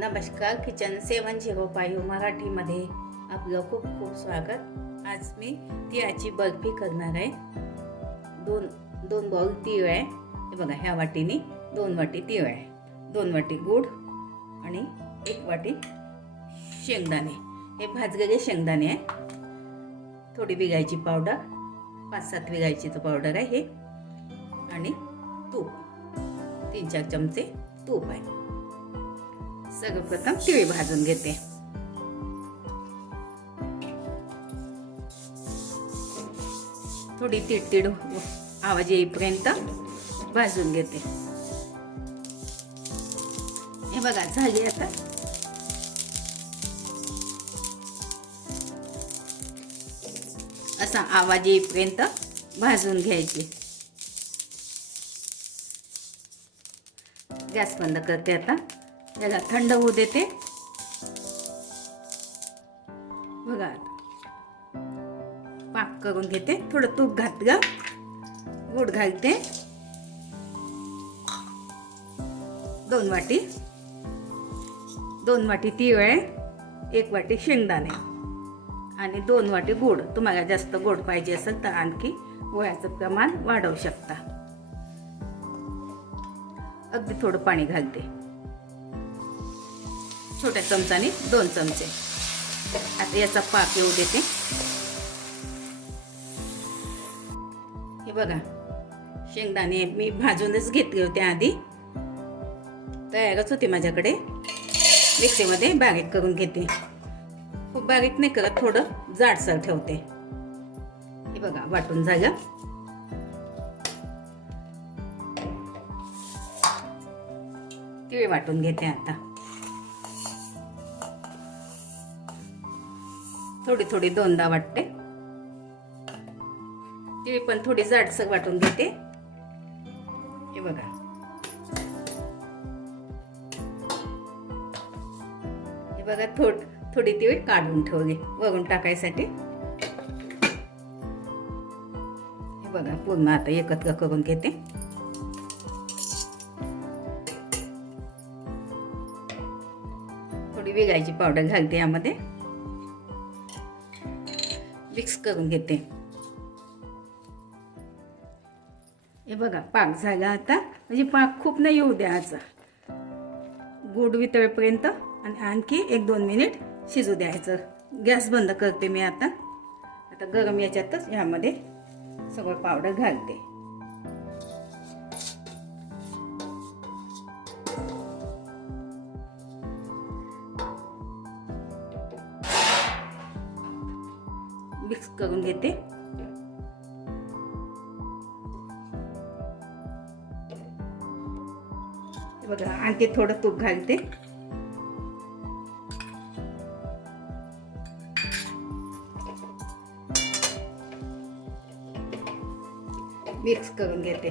नमस्कार किचन सेवन zero five मराठीमध्ये आपलं खूप खूप स्वागत. आज मी तिळाची बर्फी करणार आहे. दोन दोन बाउल तीळ आहे. हे बघा ह्या वाटीने दोन वाटी तीळ आहे. दोन वाटी गूळ आणि एक वाटी शेंगदाणे. हे भाजलेले शेंगदाणे आहे. थोडी विगायची पावडर पाच सात विगायचीचं पावडर आहे हे. आणि तूप तीन चार चमचे तूप आहे. सर्वप्रथम तिळी भाजून घेते. थोडी तिडतीड आवाज येईपर्यंत भाजून घेते. हे बघा झाली आता. असा आवाज येईपर्यंत भाजून घ्यायची. गॅस बंद करते आता. याला थंड होऊ देते. बघा पाक करून घेते. थोडं तूप घातलं गोड घालते. दोन वाटी. दोन वाटी तीळ आहे. एक वाटी शेंगदाणे. आणि दोन वाटी गोड. तुम्हाला जास्त गोड पाहिजे असेल तर आणखी गोळ्याचं प्रमाण वाढवू शकता. अगदी थोडं पाणी घालते. छोट्या चमचाने दोन चमचे. आता याचा पाक येऊ देते. हे बघा शेंगदाणे मी भाजूनच घेतले होते आधी. तयारच होते माझ्याकडे. मिक्सीमध्ये बारीक करून घेते. खूप बारीक नाही करत थोडं जाडसर ठेवते. हे बघा वाटून झालं. तिळ वाटून घेते आता. थोडी थोडी दोनदा वाटते. तिळी पण थोडी जाडसर वाटून घेते. हे बघा. हे बघा थोड थोडी ती काढून ठेवली वरून टाकायसाठी. हे बघा पूर्ण आता एकत्र करून घेते. थोडी विगायची पावडर घालते यामध्ये. मिक्स करून घेते. हे बघा पाक झाला आता. म्हणजे पाक खूप नाही येऊ द्यायचा. गोड वितळेपर्यंत आणि आणखी एक दोन मिनिट शिजू द्यायचं. गॅस बंद करते मी आता. आता गरम याच्यातच ह्यामध्ये सगळं पावडर घालते. मिक्स करून घेते. बघा आणखी थोडं तूप घालते. मिक्स करून घेते.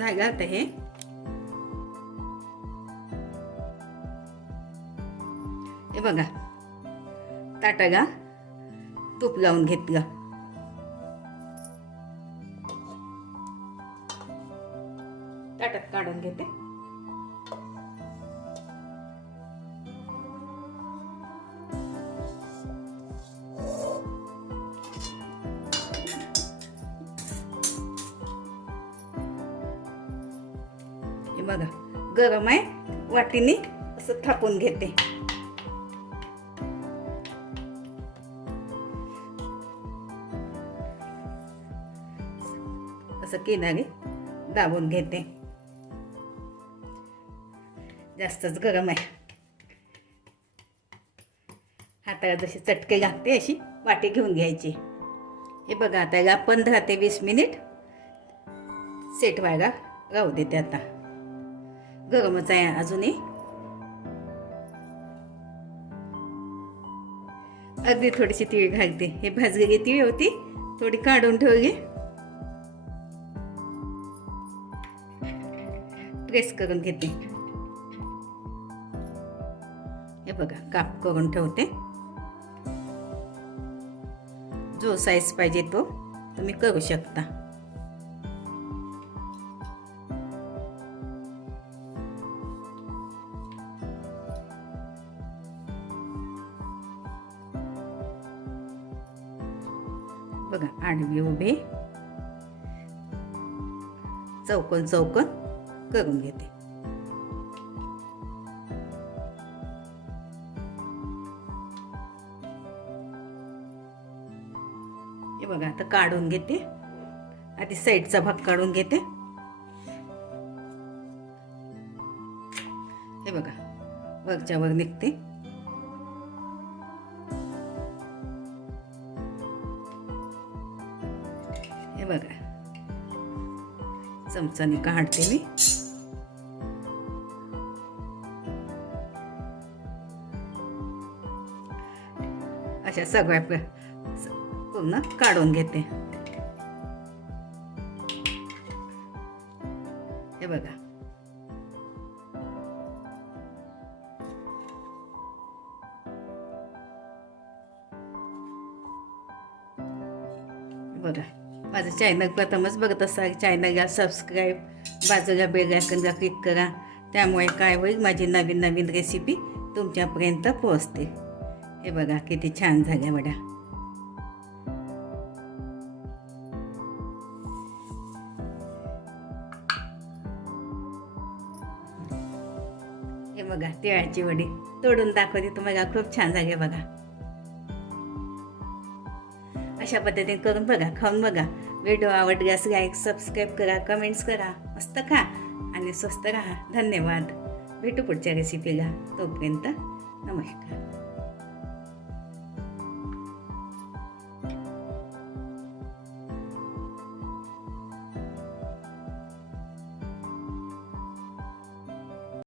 झालं ते हे बघा ताटाला तूप लावून घेतलं ताटात काढून घेते बघा गरम आहे वाटीने असं थापून घेते. असं किनारी दाबून घेते. जास्तच गरम आहे. हाताला जशी चटके लागते अशी वाटी घेऊन घ्यायची. हे बघा आता याला पंधरा ते वीस मिनिट सेट व्हायला राहू देते आता. गरमच आहे अजूनही अगदी थोडीशी तिळ घालते हे भाजलेली तिळ होती थोडी काढून ठेवली प्रेस करून घेते हे बघा काप करून ठेवते जो साईज पाहिजे तो तुम्ही करू शकता बघा आडवी उभे. चौकोन चौकोन करून घेते. हे बघा आता काढून घेते. आधी साईडचा भाग काढून घेते. हे बघा वरच्या वर निघते. चमचाने काढते मी. अशा सगळ्या पूर्ण हो काढून घेते. हे बघा. बघा. माझं चॅनल प्रथमच बघत असाल चॅनलला सबस्क्राईब बाजूला बेल आयकनला क्लिक करा. त्यामुळे काय होईल माझी नवीन नवीन रेसिपी तुमच्यापर्यंत पोहोचते. हे बघा किती छान झाल्या वड्या. हे बघा तिळाची वडी. तोडून दाखवते तुम्हाला खूप छान झाली बघा. अशा पद्धतीने करून बघा खाऊन बघा. व्हिडिओ आवडल्यास लाईक सबस्क्राईब करा कमेंट्स करा. मस्त खा आणि स्वस्त राहा. धन्यवाद. भेटू पुढच्या रेसिपीला तोपर्यंत नमस्कार.